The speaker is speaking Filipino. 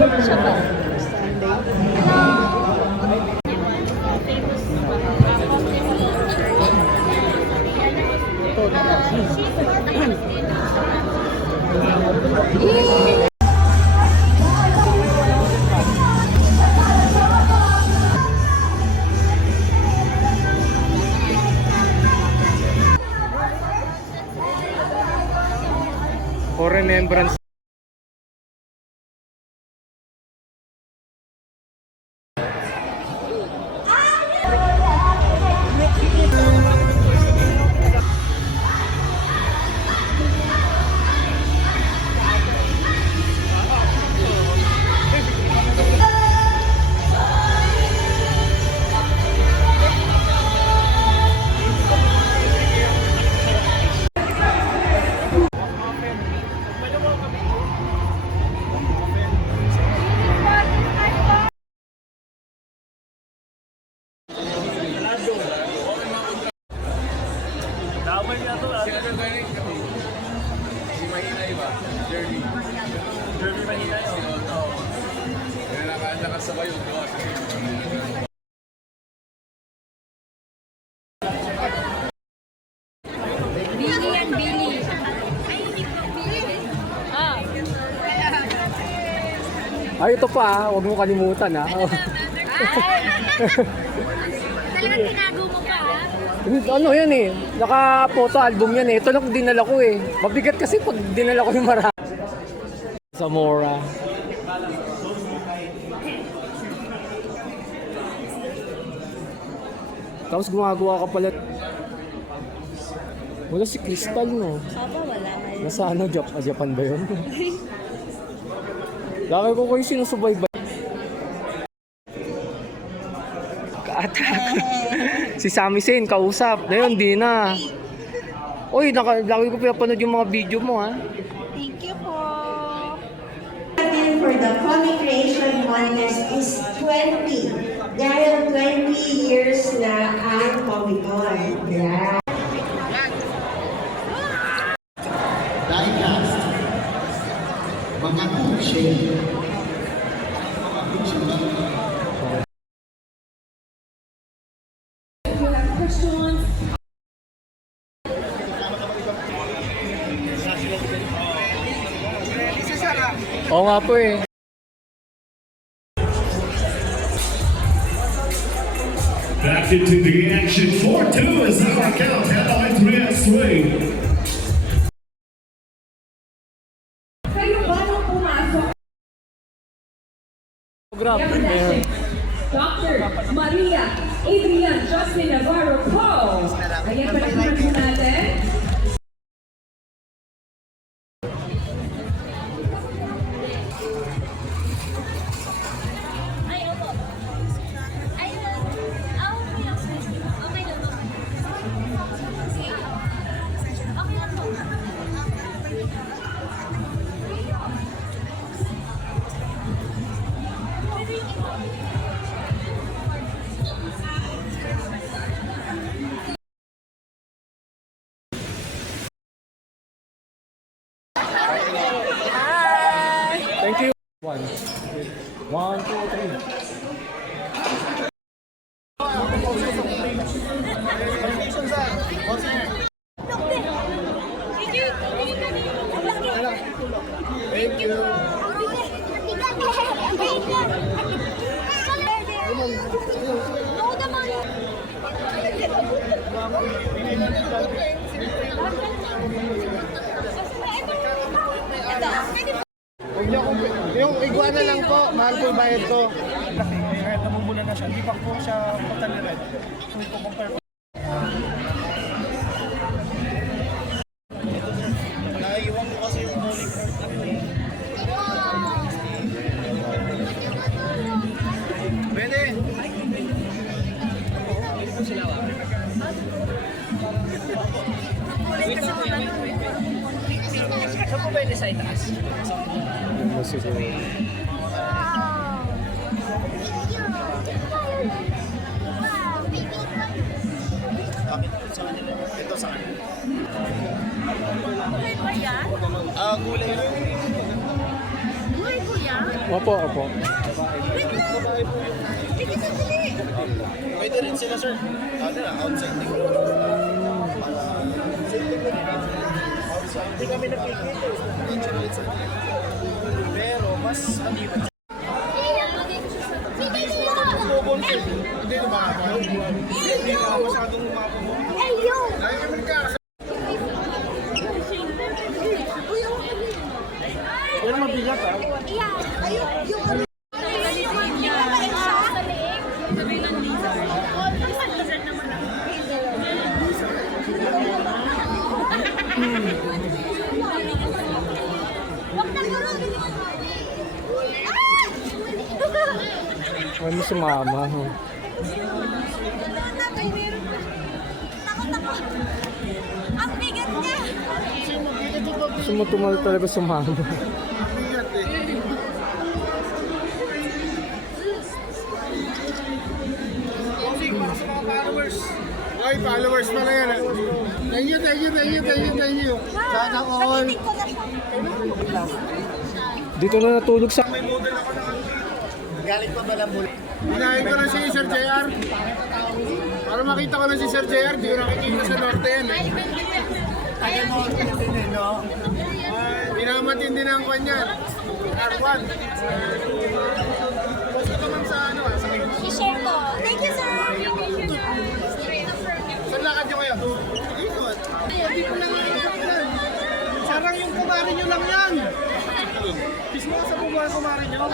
Siya ba? For remembrance. Billy and Billy. Ay, ito pa, huwag mo kalimutan ha. Talagang tinago mo pa, ha? Ano yan eh, naka-photo album yan eh. Ito lang dinala ko eh. Mabigat kasi pag dinala ko yung marami. Zamora. Tapos gumagawa ka pala. Wala si Crystal no. Aba, wala na. Nasa ano, Japan ba yun? Laki ko kayo sinusubaybay. Ka-attack. Si Sami Sen, kausap. Ngayon, di na. Uy, laki ko pinapanood yung mga video mo ha. Thank you po. For the Comic Creation Contest is 20. Dahil 20 years na ang Comic-Con. Yeah. Diecast. Mga kutsye. Oo nga po eh. Back into the action. 4-2 is our count. Headline 3-3. Program. Mayor. Dr. Maria Adrian Justin Navarro Paul. Ayan pa naman po natin. Ay, opo. Ay, okay lang. Okay lang. Okay lang po. Thank you. One, two, three. Thank you. Yung iguana lang po, mahal po yung bayad ko. Laki, red namumula na siya. Hindi pa po siya totally red. So ito compare po. Naiiwan ko kasi yung bowling ko. Pwede. Saan po pwede sa itaas? Ito sa kanila. Gulay ba yan? Gulay. Gulay po yan? Opo, opo. Pwede rin sila, sir. Ano na, outside din. Hindi kami nakikita. Pero mas maliban. Hindi na makakawa. Hindi na masyadong makakuha. Dahil kami ka. Pero mabigat ah. Ay, mo sumama. Ang bigat niya! Sumutumal talaga sumama. Mabigat eh. Bossing, para sa mga followers. Ay, followers pa na yan. Thank you, thank you, thank you, thank you, thank you. Sana all. Pag-inig ko na siya. Dito na natulog sa... May model ako na galing pa Balambul. Hinahin ko na si Sir JR. Para makita ko na si Sir JR, di ko nakikita sa norte yan eh. Tagal mo ako din eh, no? Pinamatindi na ang kwan yan. R1. Basta ka man sa ano ah, sa I-share ko. Thank you, sir! saan lakad nyo kayo? Ikot. Hindi ko lang nakikita. Sarang yung kumari nyo lang yan. Pismo sa bubuhan kumari nyo.